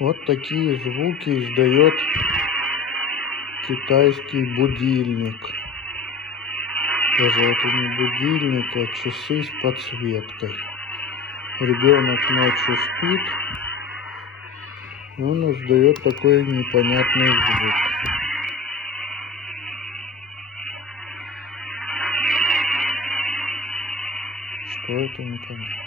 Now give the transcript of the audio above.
Вот такие звуки издает китайский будильник. Даже это не будильник, а часы с подсветкой. Ребенок ночью спит, он издает такой непонятный звук. Что это, непонятно.